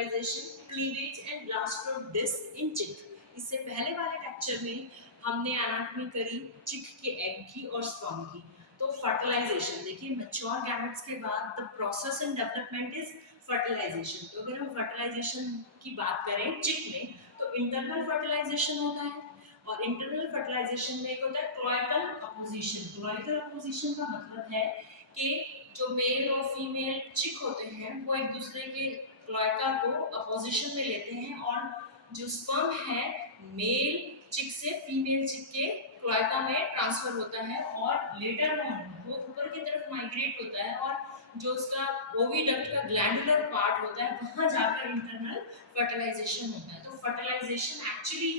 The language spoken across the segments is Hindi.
Fertilisation, cleavage and blastodisc in chick. इससे पहले वाले लेक्चर में हमने एनाटॉमी करी चिक के एग की और स्पर्म की। तो फर्टिलाइजेशन देखिए, मैच्योर गैमेट्स के बाद the process in development is fertilisation. तो अगर हम फर्टिलाइजेशन की बात करें चिक में, तो इंटरनल फर्टिलाइजेशन होता है और इंटरनल फर्टिलाइजेशन में एक होता है क्लोइकल अपोजिशन। क्लोइकल अपोजिशन का मतलब है कि जो मेल और फीमेल चिक होते हैं वो एक दूसरे के क्लोइका को अपोजिशन में लेते हैं और जो स्पर्म है मेल चिक से फीमेल चिक के क्लोइका में ट्रांसफर होता है और लेटर ऑन वो ऊपर की तरफ माइग्रेट होता है और जो उसका ओविडक्ट का ग्लैंडुलर पार्ट होता है वहां जाकर इंटरनल फर्टिलाइजेशन होता है। तो फर्टिलाइजेशन एक्चुअली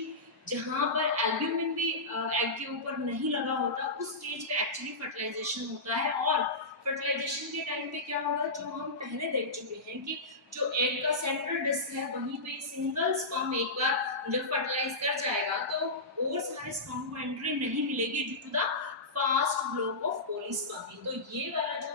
जहां पर एल्ब्यूमिन भी एग के ऊपर नहीं लगा होता उस स्टेज पे एक्चुअली फर्टिलाइजेशन होता है। और फर्टिलाइजेशन के टाइम पे क्या होगा, जो हम पहले देख चुके हैं कि जो एग का सेंट्रल डिस्क है वहीं पे सिंगल स्पर्म एक बार जब फर्टिलाइज कर जाएगा तो और सारे स्पर्म को एंट्री नहीं मिलेगी due to the fast block of polyspermy. तो ये वाला जो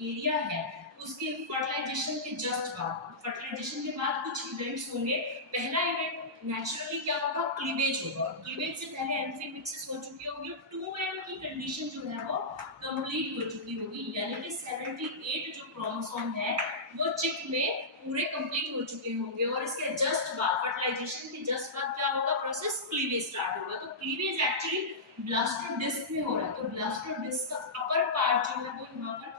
एरिया है उसके फर्टिलाइजेशन के जस्ट बाद, फर्टिलाइजेशन के बाद कुछ इवेंट्स होंगे। पहला इवेंट नेचुरली क्या होगा, क्लीवेज होगा। क्लीवेज से पहले एम्फीमिक्सिस हो चुकी होगी और 2m की कंडीशन जो है वो कंप्लीट हो चुकी होगी, यानी कि 78 जो क्रोमोसोम है वो चिक में पूरे कंप्लीट हो चुके होंगे। और इसके जस्ट बाद, फर्टिलाइजेशन के जस्ट बाद क्या होगा, प्रोसेस क्लीवेज स्टार्ट होगा। तो क्लीवेज एक्चुअली ब्लास्टर डिस्क में हो रहा है। तो ब्लास्टर डिस्क का अपर पार्ट जो है वो यहाँ पर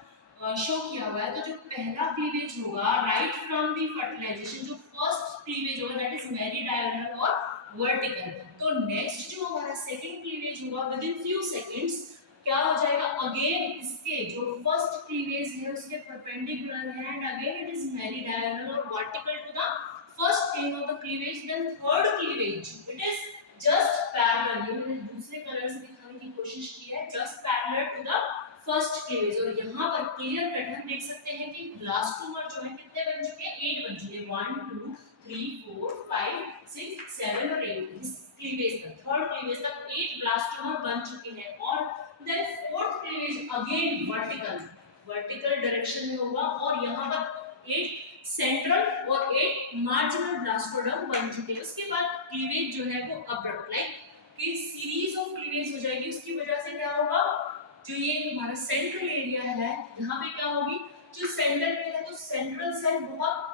शो किया हुआ है। तो जो पहला क्लीवेज होगा राइट फ्रॉम द फर्टिलाइजेशन, जो फर्स्ट क्लीवेज होगा दैट इज मेरीडायगोनल और वर्टिकल। तो नेक्स्ट जो हमारा सेकंड क्लीवेज होगा विद इन फ्यू सेकंड्स क्या हो जाएगा, अगेन इसके जो फर्स्ट क्लीवेज है उसके परपेंडिकुलर है and again it is meridional और vertical to the first plane of the cleavage. Then third cleavage it is just parallel, ये मैंने दूसरे कलर से दिखाने की कोशिश की है, just parallel to the first cleavage. और यहाँ पर क्लियर कट हम देख सकते हैं कि ब्लास्टोमर जो है कितने बन चुके हैं, 8 बन चुके हैं, 1 2 3 4 5 6 7 और 8। इस क्लीवेज तक, थर्ड क्लीवेज तक 8 ब्लास्टोमर बन चुके हैं। और then fourth cleavage again vertical, vertical direction में होगा और यहाँ पर 8 सेंट्रल और 8 मार्जिनल ब्लास्टोडर्म बन चुके हैं। उसके बाद क्लीवेज जो है वो अब्रप्ट लाइक कि सीरीज ऑफ क्लीवेज हो जाएगी। उसकी वजह से क्या होगा, जो ये हमारा सेंट्रल एरिया है यहाँ पे क्या होगी, जो सेंटर में है तो सेंट्रल सेल बहुत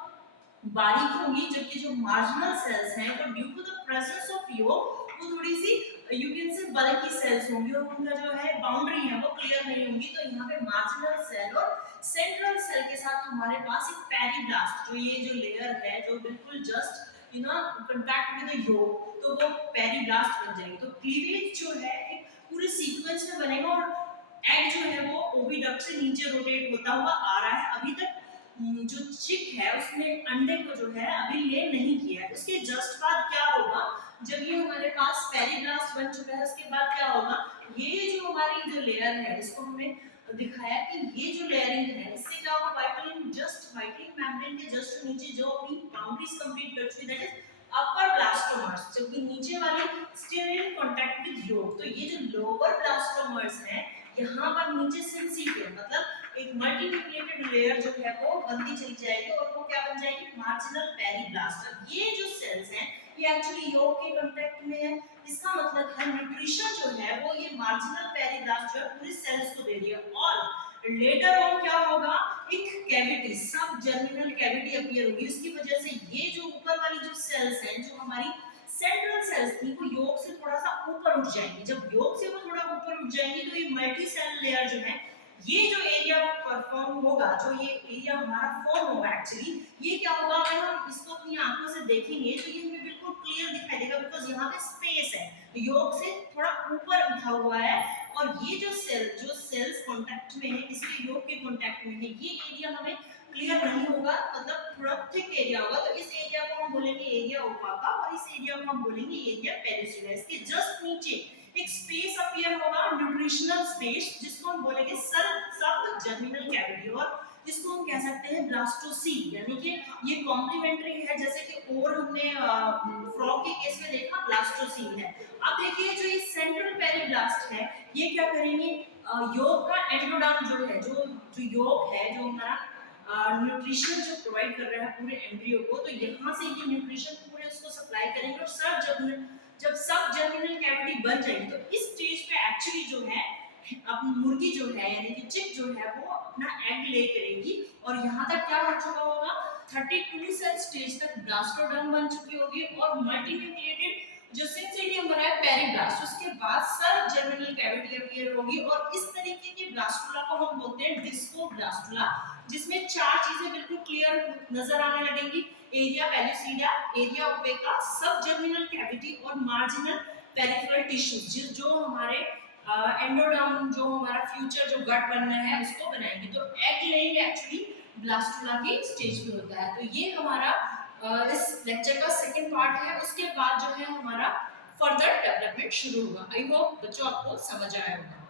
बारीक होगी, जबकि जो मार्जिनल सेल्स हैं वो due to the presence of yolk वो थोड़ी सी you can say bulky sales होंगी और उनका जो है बाउंड्री है वो क्लियर नहीं होगी। तो यहाँ पे मार्जिनल सेल और सेंट्रल सेल के साथ हमारे पास एक पेरीब्लास्ट, जो ये जो लेयर है जो बिल्कुल just you know contact with the योग, तो वो पेरीब्लास्ट बन जाएगी। तो क्लीवेज जो है एक पूरे सीक्वेंस में बनेगा और एग जो है वो ओविडक्ट से नीचे रोटेट होता हुआ आ रहा है। अभी तक जो चिक है उसने अंडे को जो है अभी ले नहीं किया है। उसके जस्ट बाद क्या होगा, जब ये हमारे पास पेरीब्लास्ट बन चुका है उसके बाद क्या होगा, ये जो हमारी जो लेयर है जिसको हमने दिखाया कि ये जो लेयरिंग है इससे क्या होगा, वाइटलिन जस्ट वाइटलिन मेम्ब्रेन के जस्ट नीचे जो अपनी बाउंड्रीज कंप्लीट कर चुकी है दैट इज अपर ब्लास्टोमर्स, जबकि नीचे वाले स्टिल इन कांटेक्ट विद योग। तो ये जो लोअर ब्लास्टोमर्स हैं यहाँ पर नीचे सिंसिटिव मतलब एक मल्टीन्यूक्लिएटेड लेयर जो है वो बनती चली जाएगी और वो क्या बन जाएगी, मार्जिनल पेरीब्लास्ट। ये जो सेल्स हैं ये एक्चुअली योग के कांटेक्ट में है। इसका मतलब है न्यूट्रिशन जो है वो ये मार्जिनल पेरीब्लास्ट जो है पूरी सेल्स को दे रही है। और लेटर ऑन क्या होगा, एक कैविटी, सब जर्मिनल कैविटी अपीयर होगी। इसकी वजह से ये जो ऊपर वाली जो सेल्स हैं जो हमारी सेंट्रल सेल्स थी वो योग से थोड़ा सा ऊपर उठ जाएंगी। जब योग से वो थोड़ा ऊपर उठ जाएंगी तो ये मल्टी सेल लेयर जो है ये जो एरिया परफॉर्म होगा, जो ये एरिया हमारा फॉर्म होगा एक्चुअली ये क्या होगा, अगर हम इसको अपनी आंखों से देखेंगे तो ये हमें बिल्कुल क्लियर दिखाई देगा बिकॉज यहाँ पे स्पेस है, योग से थोड़ा ऊपर उठा हुआ है। और ये जो सेल्स कांटेक्ट में है इसके योग के कांटेक्ट में है, ये एरिया हमें क्लियर नहीं होगा, मतलब थोड़ा थिक एरिया होगा। तो इस एरिया को हम बोलेंगे एरिया ओपाका और इस एरिया को हम बोलेंगे एरिया पेरिसेला। इसके जस्ट नीचे एक स्पेस अपीयर होगा, न्यूट्रिशनल स्पेस, जिसको हम बोलेंगे सब जर्मिनल कैविटी और जिसको हम कह सकते हैं ब्लास्टोसील, यानी कि ये कॉम्प्लीमेंट्री है। जैसे कि और हमने फ्रॉग के केस में देखा ब्लास्टोसील है। अब देखिए जो ये सेंट्रल पेरीब्लास्ट है ये क्या करेंगे, योग का एंडोडर्म जो है, जो योग है जो हमारा न्यूट्रिशन जो प्रोवाइड कर रहा है पूरे एम्ब्रियो को, तो यहाँ से ये न्यूट्रिशन पूरे उसको सप्लाई करेंगे और जब सब जर्मिनल कैविटी बन जाएगी तो इस स्टेज पे एक्चुअली जो है अपनी मुर्गी जो है यानी कि चिक जो है वो अपना एग ले करेगी और यहाँ तक क्या हो चुका होगा 32 सेल स्टेज तक ब्लास्टोडर्म बन चुकी होगी और मल्टीन्यूक्लिएटेड जो सिंसिडियम बना है पेरिब्लास्ट, उसके बाद सब जर्मिनल कैविटी अपीयर होगी और इस तरीके के ब्लास्टुला को हम बोलते हैं डिस्कोब्लास्टुला, जिसमें चार चीजें बिल्कुल क्लियर नजर आने लगेंगी। एरिया पेलिसीडा, एरिया ओपेका, सब जर्मिनल कैविटी और मार्जिनल पेरिफेरल टिश्यूज जो हमारे एंडोडर्म जो हमारा फ्यूचर जो गट बनना है उसको बनाएंगे। तो एग लेइंग एक्चुअली ब्लास्टुला की स्टेज पे होता है। तो ये हमारा इस लेक्चर का सेकंड पार्ट है। उसके बाद जो है हमारा फर्दर डेवलपमेंट शुरू होगा। आई होप बच्चों आपको समझ आया होगा।